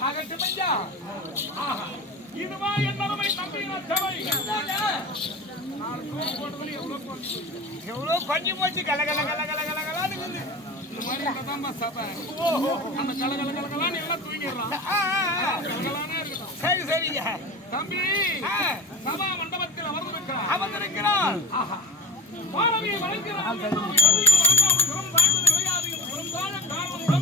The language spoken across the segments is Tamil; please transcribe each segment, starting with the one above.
ஆகட்டும் ஐயா. ஆஹா. இதுவா என் நிலைமை சபை. நாலு போச்சு. கொஞ்சி போச்சு கல கல கல கல கல கலான்னு இந்த மாதிரி இருந்தாதான்பா சபை. அந்த கல கல கல கலான்னு எல்லாம் தூங்கிடலாம் கலகலானே இருக்கட்டும். சரி சரிங்க தம்பி சபா மண்டபத்தில் அமர்ந்திருக்கிறார். அமர்ந்திருக்கிறான் ஆஹா. பாரதியை புறம் என்று புறம் தாழ காரணம்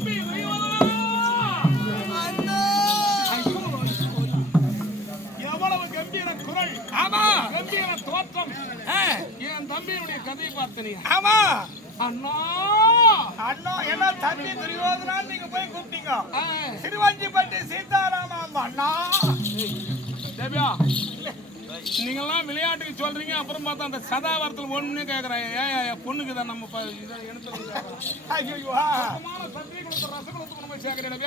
ஆமா. கம்பீர தோற்றம். என் தம்பியினுடைய கதையை பார்த்தனியா ஆமா. அண்ணா. அண்ணா என்ன தம்பி துரியோதனான்னு நீங்க போய் கூப்பிட்டீங்க. திருவஞ்சிப்பட்டி சீதாராமா அண்ணா. தேவியா நீங்கெல்லாம் விளையாட்டுக்கு சொல்றீங்க அப்புறம் பார்த்தா அந்த சதாவரத்தில் ஒண்ணு கேக்குறாங்க. ஏன் ஏன் பொண்ணுக்கு தான் நம்ம இதை சத்திய குளத்து ரசகுலத்துக்கு போய் சேர்க்கிறேன்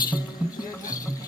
すげえ。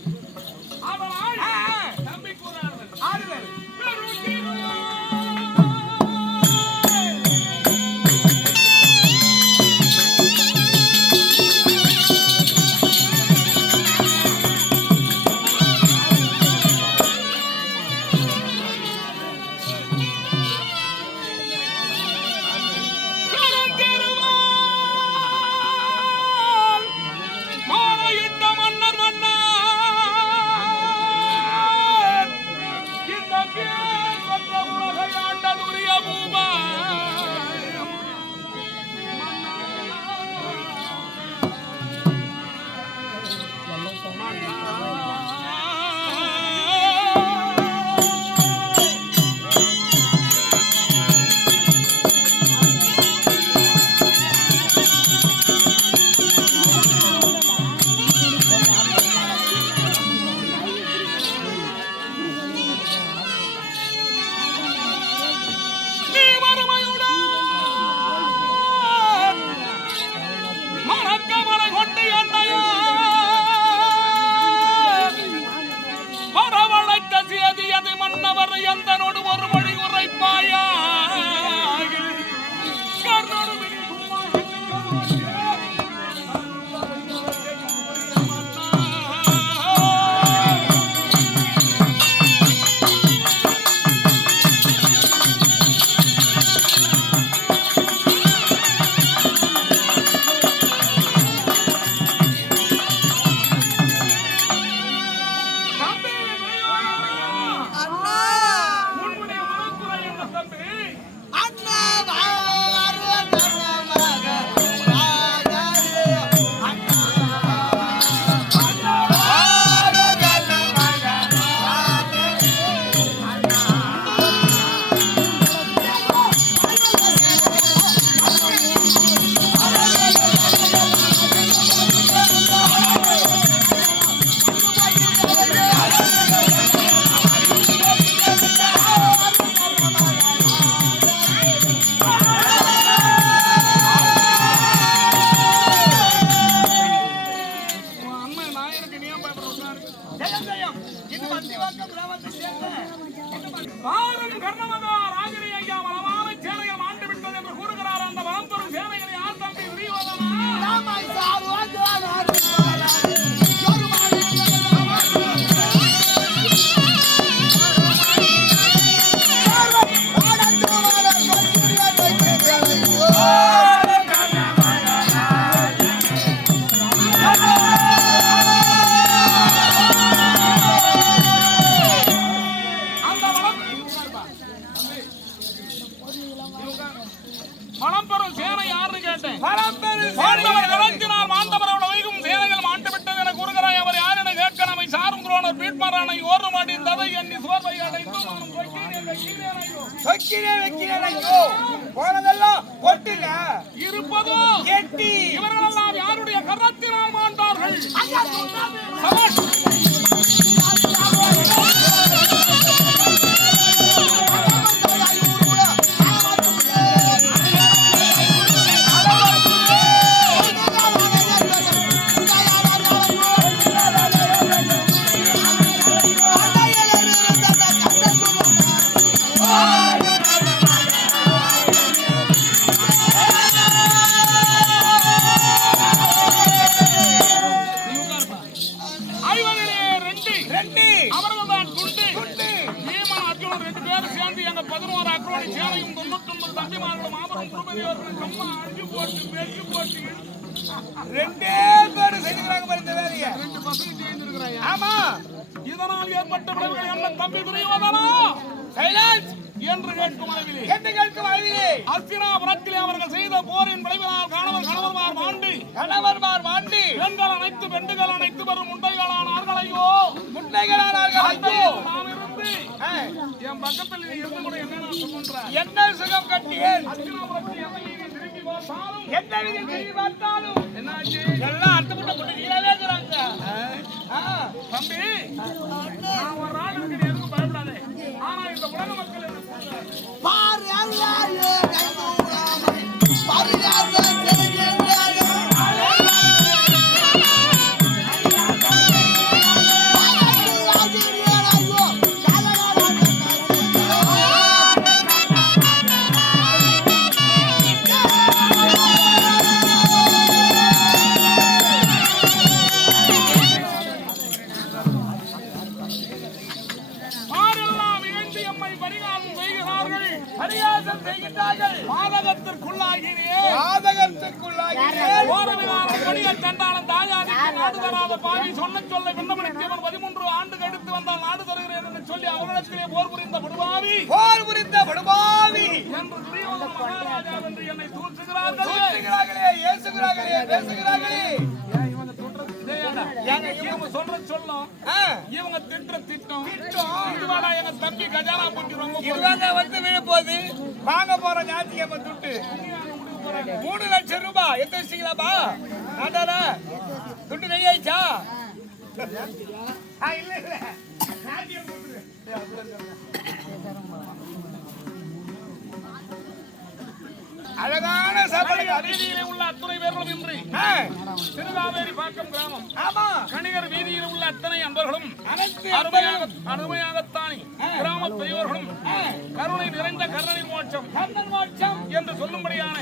வைக்கிறேன் வைக்கிறேன் ஐயோ போனதெல்லாம் ஒட்டுங்க இருப்பதோ எட்டி. இவர்களெல்லாம் யாருடைய கரத்தினால் மாண்டார்கள்? சபாஷ். பேரும் சேர்ந்து எங்க பதினோரு அக்ரோணி சேனையும் தொண்ணூத்தி ஒன்பது தம்பிமார்களும் மாபெரும் குருபதியோர்கள் கம்மா அடிச்சு போட்டு மெச்சு போட்டு. ரெண்டே பேரு செய்துக்கிறாங்க பாரு இந்த வேலையை ரெண்டு பசங்க சேர்ந்திருக்கிறாயா? ஆமா. இதனால் ஏற்பட்ட விளைவுகள் என்ன தம்பி துரியோதனா? சைலன்ஸ் என்று கேட்கும் அளவிலே. என்று கேட்கும் அறிவிலே அஸ்தினாபுரத்திலே அவர்கள் செய்த போரின் விளைவினால் கணவர் கணவர்மார் மாண்டு. கணவன்மார் மாண்டி. பெண்கள் அனைத்து பெண்டுகள் அனைத்து வரும் முண்டைகளானார்களையோ முட்டைகளானார்கள் என் பக்கத்தில் நீ இருந்து கூட என்ன நான் சொல்றேன் என்ன சுகம் கட்டியேன்? அஸ்தினாபுரத்தில் எதை நீ திரும்பி பார்த்தாலும்? எந்த விதியில் திரும்பி பார்த்தாலும் என்னாச்சு? எல்லாம் அர்த்தப்பட்ட முட்டைகளாவே இருக்கிறாங்க. ஆ, தம்பி நான் ஒரு நாள் இருக்கு நீ எதுக்கும் பயப்படாதே. ஆனா இந்த உலக மக்கள் என்ன சொல்றாங்க? செய்கிறார்கள். பரிகாசம் செய்கின்றார்கள். கொடிய தாயாதிக்கு நாடு தராத பாவி சொன்ன சொல்ல விண்ணமனித்தவன் பதிமூன்று ஆண்டு கழித்து வந்தால் நாடு தருகிறேன் என்று சொல்லி அவரிடத்திலே போர் புரிந்த படுவாவி போர் புரிந்த படுபாவி. என்று துரியோதன மகாராஜா என்று என்னை தூற்றுகிறார்கள். தூற்றுகிறார்களே ஏசுகிறார்களே பேசுகிறார்களே. ஆ, இவங்க திட்டுற திட்டம். திட்டம். இதுவாடா எங்க தம்பி கஜானா பூட்டி ரொம்ப இதுதாங்க வந்து விழப்போகுது வாங்க போற ஞாயிற்றுக்கிழமை துட்டு. மூணு லட்சம் ரூபாய். எத்தனை வச்சிங்களாப்பா ஆண்டாரா துட்டு ரெடி ஆயிடுச்சா இல்ல இல்ல. அழகான சாப்பாடு வீதியிலே உள்ள அத்துணை பேர்களும் இன்றி ஆ, திருகாவேரி பாக்கம் கிராமம். ஆமா. கணிகர் வீதியில் உள்ள அத்தனை அன்பர்களும் அனைத்து அருமையாக அருமையாகத்தானே கிராம பெரியோர்களும் கருணை நிறைந்த கருணை மோட்சம் கண்ணன் மோட்சம். என்று சொல்லும்படியான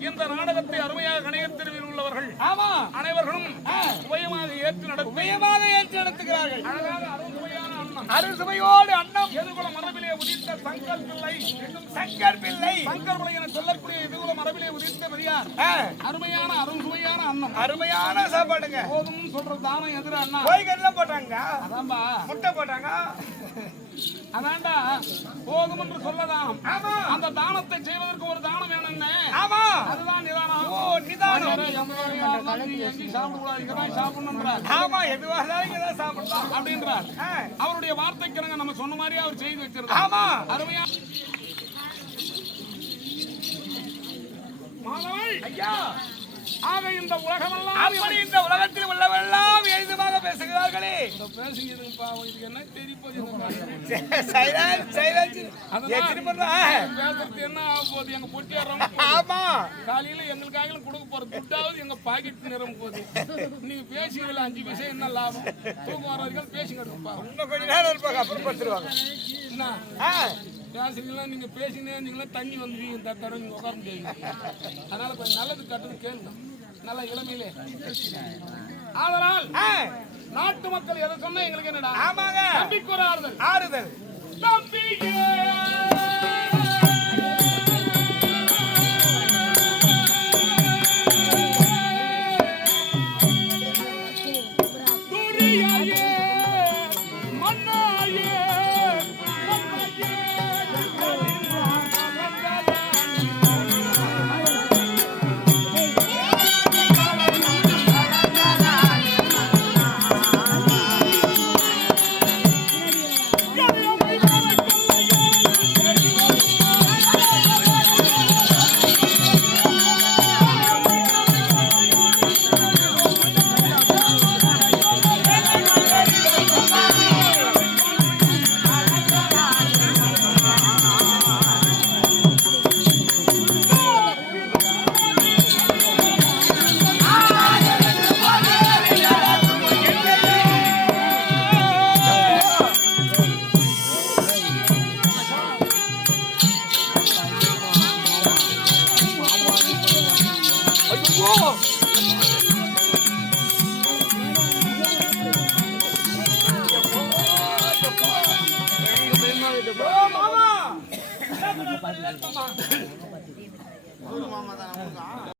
இந்த நாடகத்தை அருமையாக கணிகர் தெருவில் உள்ளவர்கள் ஆமா. அனைவர்களும் உபயமாக ஏற்று நடத்தி ஏற்று நடத்துகிறார்கள். அழகாக அண்ணம் அறுசுவையோடு அன்னம். எதுகுல மரபிலே உதித்த சங்கர் பிள்ளை. சங்கர் பிள்ளை. சங்கர் பிள்ளை என சொல்லக்கூடிய எதுகுல மரபிலே உதித்த பெரியார். அருமையான அருந்துமையான அண்ணம் அருமையான சாப்பாடுங்க. போதும் சொல்ற தானம் எதிர அண்ணா. கோய்கறிலாம் போட்டாங்க. அதான்பா முட்டை போட்டாங்க. அதான்டா. போதும் என்று சொல்லலாம் ஆமா. அந்த தானத்தை செய்வதற்கு ஒரு தானம் வேணும்னு. ஆமா. அதுதான் ஆமா எதுவா இருந்தாலும் இங்கதான் சாப்பிடலாம் அப்படின்றார். ஆ, அவருடைய வார்த்தைக்கு நம்ம சொன்ன மாதிரி அவர் செய்து வச்சிருந்தார். ஆமா. அருமையா மாதவன் ஐயா. ஆக இந்த உலகமெல்லாம் அப்படி இந்த உலகத்தில் உள்ளவெல்லாம் பேசுகிறதுப்பா இதுக்கு என்ன எத்தனை பண்றா பேசுறது என்ன ஆக போகுது? எங்க பொட்டியாடுறோம் ஆமா. காலையில எங்களுக்காக கொடுக்க போற துட்டாவது எங்க பாக்கெட் நிறம் போகுது. நீங்க பேசுகிறதுல அஞ்சு பைசா என்ன லாபம்? தூக்கம் வர்றதுக்கு பேசிக்கிட்டுப்பா இன்னும் கொஞ்ச நேரம் இருப்பாங்க அப்புறம் பத்துருவாங்க என்ன? பேசுறீங்களா? நீங்க பேசினே இருந்தீங்களா? தண்ணி வந்துடுவீங்க தர நீங்க உட்கார முடியாது அதனால கொஞ்சம் நல்லது கட்டுறது கேளுங்க. நல்ல இளமையிலே. அதனால் ஆ, நாட்டு மக்கள் எதை சொன்னா எங்களுக்கு என்னடா? ஆமாங்க. தம்பிக்கு ஒரு ஆறுதல். ஆறுதல். தம்பியே மாமா மாமா தான்